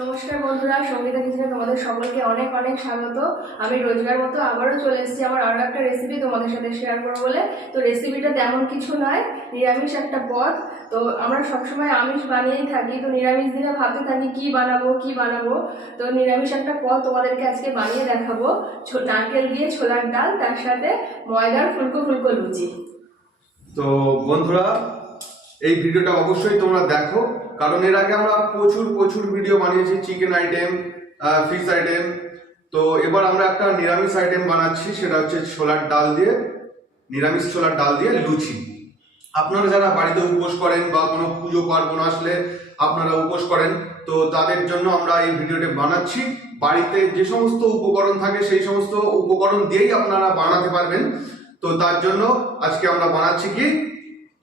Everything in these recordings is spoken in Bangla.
নমস্কার বন্ধুরা, সঙ্গীতা কিচেনে তোমাদের সকলকে অনেক অনেক স্বাগত। আমি রোজগার মতো আবারও চলে এসেছি আমার আরও একটা রেসিপি তোমাদের সাথে শেয়ার করবো বলে। তো রেসিপিটা তেমন কিছু নয়, নিরামিষ একটা পদ। তো আমরা সবসময় আমিষ বানিয়েই থাকি, তো নিরামিষ দিনে ভাবতে থাকি কি বানাবো। তো নিরামিষ একটা পদ তোমাদেরকে আজকে বানিয়ে দেখাবো। নারকেল দিয়ে ছোলার ডাল, তার সাথে ময়দার ফুলকো ফুলকো লুচি। তো বন্ধুরা, এই ভিডিওটা অবশ্যই তোমরা দেখো, কারণ এর আগে আমরা প্রচুর ভিডিও বানিয়েছি চিকেন আইটেম, ফিশ আইটেম। তো এবার আমরা একটা নিরামিষ আইটেম বানাচ্ছি, সেটা হচ্ছে ছোলার ডাল দিয়ে, নিরামিষ ছোলার ডাল দিয়ে লুচি। আপনারা যারা বাড়িতে উপোস করেন বা কোনো পুজো পার্বণ আসলে আপনারা উপোস করেন, তো তাদের জন্য আমরা এই ভিডিওটা বানাচ্ছি। বাড়িতে যে সমস্ত উপকরণ থাকে সেই সমস্ত উপকরণ দিয়েই আপনারা বানাতে পারবেন। তো তার জন্য আজকে আমরা বানাচ্ছি কি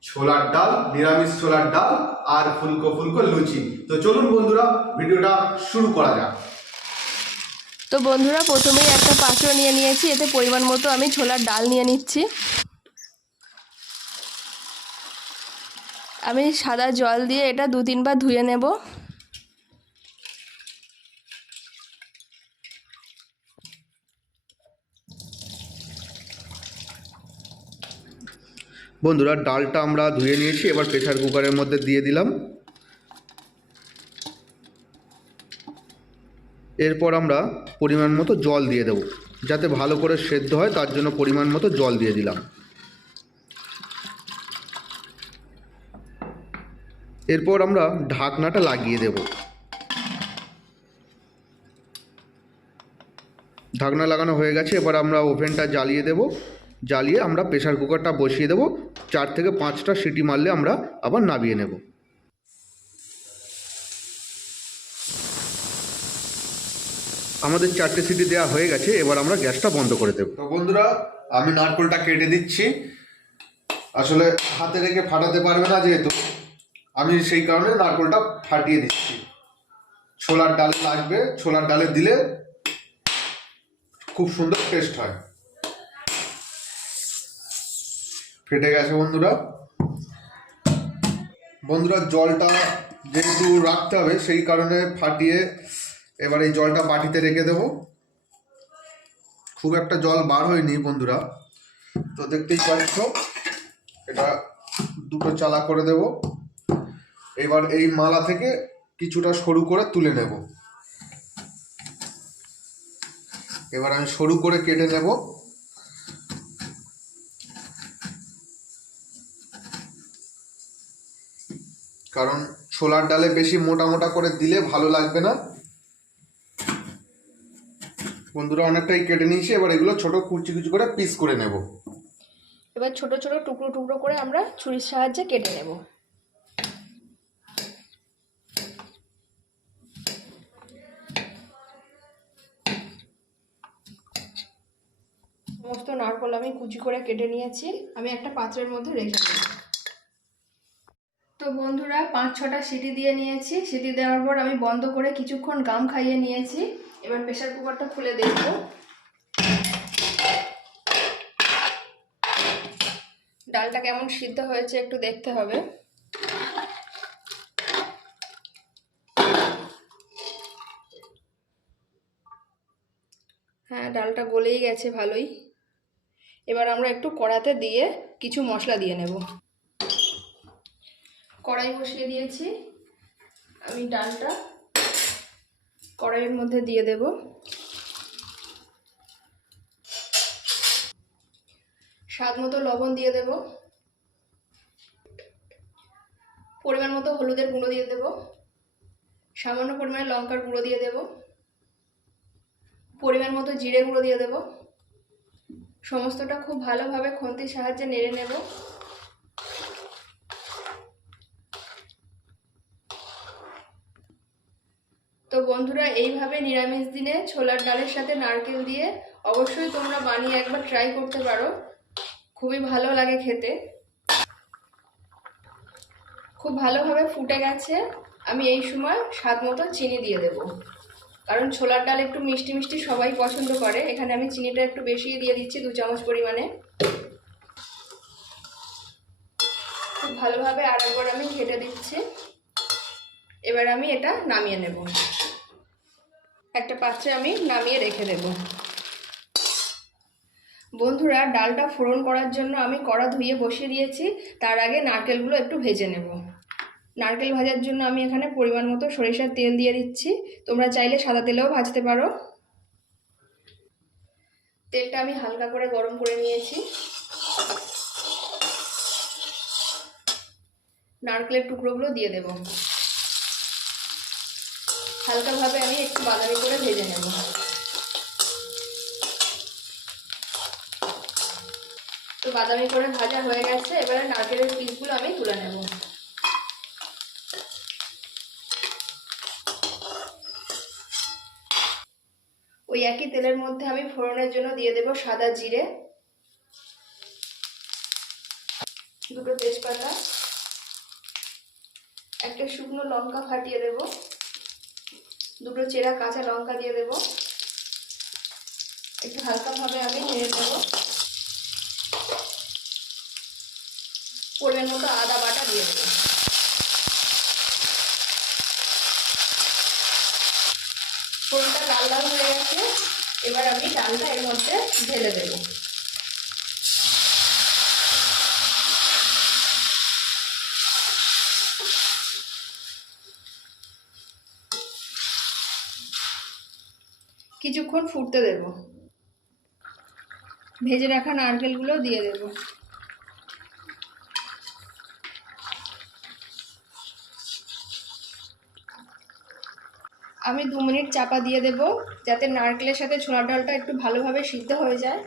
ছোলার ডাল, নিরামিষ ছোলার ডাল আর ফুলকো ফুলকো লুচি। তো চলুন বন্ধুরা, ভিডিওটা শুরু করা যাক। তো বন্ধুরা, প্রথমেই একটা পাত্র নিয়ে নিয়েছি, এতে পরিমাণ মতো আমি ছোলার ডাল নিয়ে নিচ্ছি। আমি সাদা জল দিয়ে এটা 2-3 বার ধুয়ে নেব। বন্ধুরা, ডালটা আমরা ধুয়ে নিয়েছি, এবার প্রেসার কুকারের মধ্যে দিয়ে দিলাম। এরপর আমরা পরিমাণ মতো জল দিয়ে দেব, যাতে ভালো করে সেদ্ধ হয়, তার জন্য পরিমাণ মতো জল দিয়ে দিলাম। এরপর আমরা ঢাকনাটা লাগিয়ে দেব। ঢাকনা লাগানো হয়ে গেছে, এবার আমরা ওভেনটা জ্বালিয়ে আমরা প্রেসার কুকারটা বসিয়ে দেব। 4 থেকে 5টা সিটি মারলে আমরা আবার নামিয়ে নেব। আমাদের 4টে সিটি দেওয়া হয়ে গেছে, এবার আমরা গ্যাসটা বন্ধ করে দেব। তো বন্ধুরা, আমি নারকেলটা কেটে দিচ্ছি। আসলে হাতে রেখে ফাটাতে পারবে না, যেহেতু আমি সেই কারণে নারকেলটা ফাটিয়ে দিচ্ছি। ছোলার ডালে লাগবে, ছোলার ডালে দিলে খুব সুন্দর টেস্ট হয়। ফেটে গেছে বন্ধুরা, জলটা যেহেতু রাখতে হবে সেই কারণে ফাটিয়ে এবার এই জলটা বাটিতে রেখে দেব। খুব একটা জল বার হয়নি বন্ধুরা, তো দেখতেই পাচ্ছ। এটা 2টো চালা করে দেব। এবার এই মালা থেকে কিছুটা সরু করে তুলে নেব। এবার আমি সরু করে কেটে নেব। কারণ ছোলার ডালে বেশি মোটা মোটা করে দিলে ভালো লাগবে না। বন্ধুরা, অনেকটাই কেটে নিয়েছি, এবার এগুলো ছোট কুচি করে পিস করে নেব। এবার ছোট ছোট টুকরো করে আমরা ছুরির সাহায্যে কেটে নেব। সমস্ত নারকেল আমি কুচি করে কেটে নিয়েছি, আমি একটা পাত্রের মধ্যে রেখে দেব। তো বন্ধুরা, 5-6টা সিটি দিয়ে নিয়েছি। সিটি দেওয়ার পর আমি বন্ধ করে কিছুক্ষণ গাম খাইয়ে নিয়েছি। এবার প্রেসার কুকারটা খুলে দেখব। ডালটা কেমন সিদ্ধ হয়েছে একটু দেখতে হবে। হ্যাঁ, ডালটা গলেই গেছে ভালোই। এবার আমরা একটু কড়াতে দিয়ে কিছু মশলা দিয়ে নেব। কড়াই বসিয়ে দিয়েছি, আমি ডালটা কড়াইয়ের মধ্যে দিয়ে দেব। স্বাদ মতো লবণ দিয়ে দেব, পরিমাণ মতো হলুদের গুঁড়ো দিয়ে দেব, সামান্য পরিমাণে লঙ্কার গুঁড়ো দিয়ে দেব, পরিমাণ মতো জিরে গুঁড়ো দিয়ে দেব। সমস্তটা খুব ভালোভাবে খুন্তির সাহায্যে নেড়ে নেব। তো বন্ধুরা, এইভাবে নিরামিষ দিনে ছোলার ডালের সাথে নারকেল দিয়ে অবশ্যই তোমরা বানিয়ে একবার ট্রাই করতে পারো, খুবই ভালো লাগে খেতে। খুব ভালোভাবে ফুটে গেছে, আমি এই সময় স্বাদ মতো চিনি দিয়ে দেব। কারণ ছোলার ডাল একটু মিষ্টি মিষ্টি সবাই পছন্দ করে, এখানে আমি চিনিটা একটু বেশি দিয়ে দিচ্ছি, 2 চামচ পরিমাণে। খুব ভালোভাবে আরেকবার আমি ঘেটে দিচ্ছি। এবার আমি এটা নামিয়ে নেব। একটা পাত্রে আমি নামিয়ে রেখে দেব। বন্ধুরা, ডালটা ফোড়ন করার জন্য আমি কড়া ধুয়ে বসিয়ে দিয়েছি। তার আগে নারকেলগুলো একটু ভেজে নেব। নারকেল ভাজার জন্য আমি এখানে পরিমাণ মতো সরিষার তেল দিয়ে দিচ্ছি। তোমরা চাইলে সাদা তেলেও ভাজতে পারো। তেলটা আমি হালকা করে গরম করে নিয়েছি। নারকেলের টুকরোগুলো দিয়ে দেব। হালকাভাবে আমি একটু বাদামি করে ভেজে নেব। তো বাদামি করে ভাজা হয়ে গেছে, এবারে নারকেলের পিসগুলো আমি তুলে নেব। ওই একই তেলের মধ্যে আমি ফোড়নের জন্য দিয়ে দেব সাদা জিরে, দুটো তেজপাতা, একটা শুকনো লঙ্কা ফাটিয়ে দেব, দুটো চেরা কাঁচা লঙ্কা দিয়ে দেব। একটু হালকাভাবে আমি নেড়ে নেব। পরিমাণ মতো আদা বাটা দিয়ে দেব। ফোড়নটা লাল লাল হয়ে গেছে, এবার আমি ডালটা এর মধ্যে ঢেলে দেব। কিছুক্ষণ ফুটতে দেব। ভেজে রাখা নারকেলগুলো দিয়ে দেব। আমি 2 মিনিট চাপা দিয়ে দেব, যাতে নারকেলের সাথে ছোলার ডালটা একটু ভালোভাবে সিদ্ধ হয়ে যায়।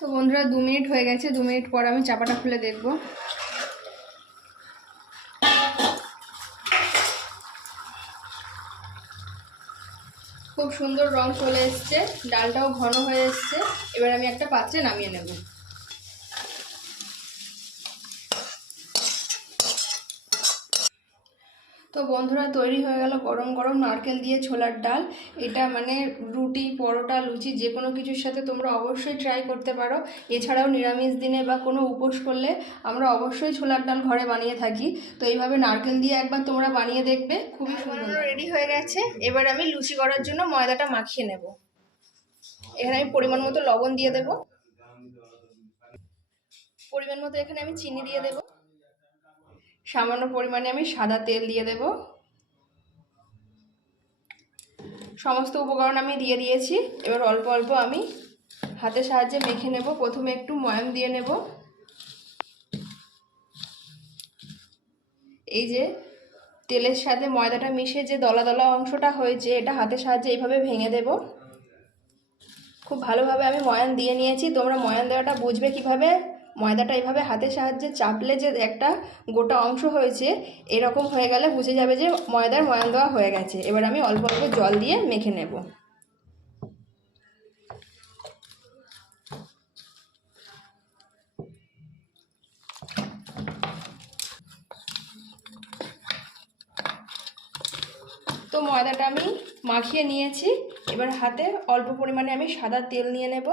তো বন্ধুরা, 2 মিনিট হয়ে গেছে। 2 মিনিট পর আমি চাপাটা খুলে দেখব। খুব সুন্দর রং চলে এসছে, ডালটাও ঘন হয়ে এসছে। এবার আমি একটা পাত্রে নামিয়ে নেব। তো বন্ধুরা, তৈরি হয়ে গেল গরম গরম নারকেল দিয়ে ছোলার ডাল। এটা মানে রুটি, পরোটা, লুচি যে কোনো কিছুর সাথে তোমরা অবশ্যই ট্রাই করতে পারো। এছাড়াও নিরামিষ দিনে বা কোনো উপোস করলে আমরা অবশ্যই ছোলার ডাল ঘরে বানিয়ে থাকি। তো এইভাবে নারকেল দিয়ে একবার তোমরা বানিয়ে দেখবে, খুবই সুন্দর। রেডি হয়ে গেছে। এবার আমি লুচি করার জন্য ময়দাটা মাখিয়ে নেব। এখানে আমি পরিমাণ মতো লবণ দিয়ে দেব। পরিমাণ মতো এখানে আমি চিনি দিয়ে দেব। সামান্য পরিমাণে আমি সাদা তেল দিয়ে দেব। সমস্ত উপকরণ আমি দিয়ে দিয়েছি। এবার অল্প অল্প আমি হাতের সাহায্যে মেখে নেব। প্রথমে একটু ময়াম দিয়ে নেব। এই যে তেলের সাথে ময়দাটা মিশে যে দলা দলা অংশটা হয়েছে, এটা হাতের সাহায্যে এইভাবে ভেঙে দেব। খুব ভালোভাবে আমি ময়ান দিয়ে নিয়েছি। তোমরা ময়ান দেওয়াটা বুঝবে কিভাবে? ময়দাটা এইভাবে হাতের সাহায্যে চাপলে যে একটা গোটা অংশ হয়েছে, এরকম হয়ে গেলে বুঝে যাবে যে ময়দার ময়ান দেওয়া হয়ে গেছে। এবার আমি অল্প অল্প জল দিয়ে মেখে নেব। তো ময়দাটা আমি মাখিয়ে নিয়েছি। এবার হাতে অল্প পরিমাণে আমি সাদা তেল নিয়ে নেব।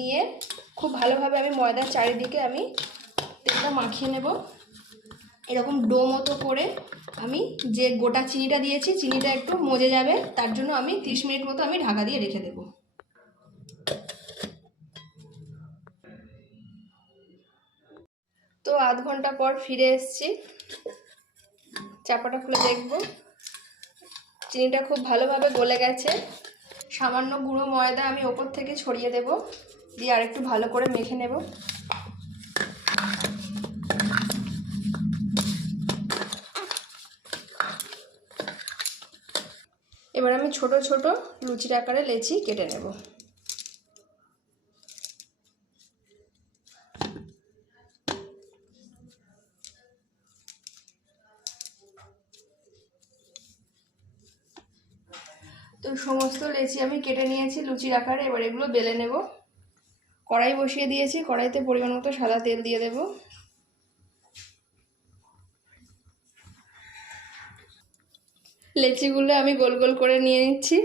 নিয়ে খুব ভালোভাবে আমি ময়দার চারিদিকে আমি তেলটা মাখিয়ে নেব। এরকম ডো মতো করে আমি যে গোটা চিনিটা দিয়েছি, চিনিটা একটু মজে যাবে, তার জন্য আমি 30 মিনিট মতো আমি ঢাকা দিয়ে রেখে দেব। তো আধ ঘন্টা পর ফিরে এসেছি। চাপাটা খুলে দেখব। চিনিটা খুব ভালোভাবে গলে গেছে। সামান্য গুঁড়ো ময়দা আমি ওপর থেকে ছড়িয়ে দেব, দিয়ে আরেকটু ভালো করে মেখে নেব। এবার আমি ছোট ছোট লুচির আকারে লেচি কেটে নেব। তো সমস্ত লেচি আমি কেটে নিয়েছি লুচির আকারে। এবার এগুলো বেলে নেব। কড়াই বসিয়ে দিয়েছি। কড়াইতে পরিমাণ মতো সাদা তেল দিয়ে দেব। লেচিগুলো আমি গোল গোল করে নিয়ে নিচ্ছি।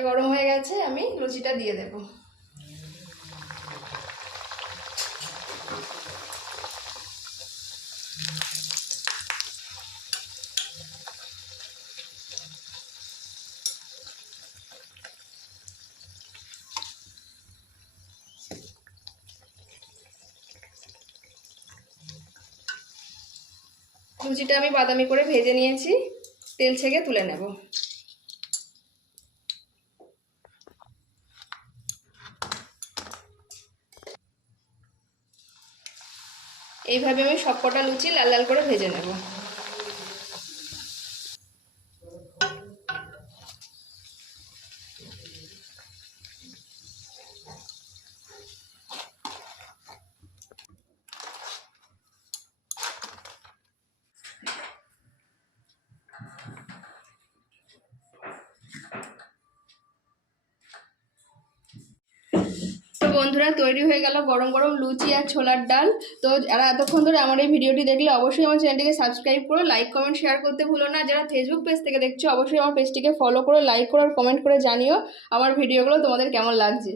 তেলটা গরম হয়ে গেছে, আমি লুচিটা দিয়ে দেব। লুচিটা আমি বাদামি করে ভেজে নিয়েছি, তেল ছেঁকে তুলে নেব। এইভাবে আমি সবকটা লুচি লাল লাল করে ভেজে নেব। তো বন্ধুরা, তৈরি হয়ে গেল গরম গরম লুচি আর ছোলার ডাল। তো যারা এতক্ষণ ধরে আমার এই ভিডিওটি দেখলে অবশ্যই আমার চ্যানেলটিকে সাবস্ক্রাইব করো, লাইক কমেন্ট শেয়ার করতে ভুলো না। যারা ফেসবুক পেজ থেকে দেখছো অবশ্যই আমার পেজটিকে ফলো করো, লাইক করো আর কমেন্ট করে জানিও আমার ভিডিওগুলো তোমাদের কেমন লাগছে।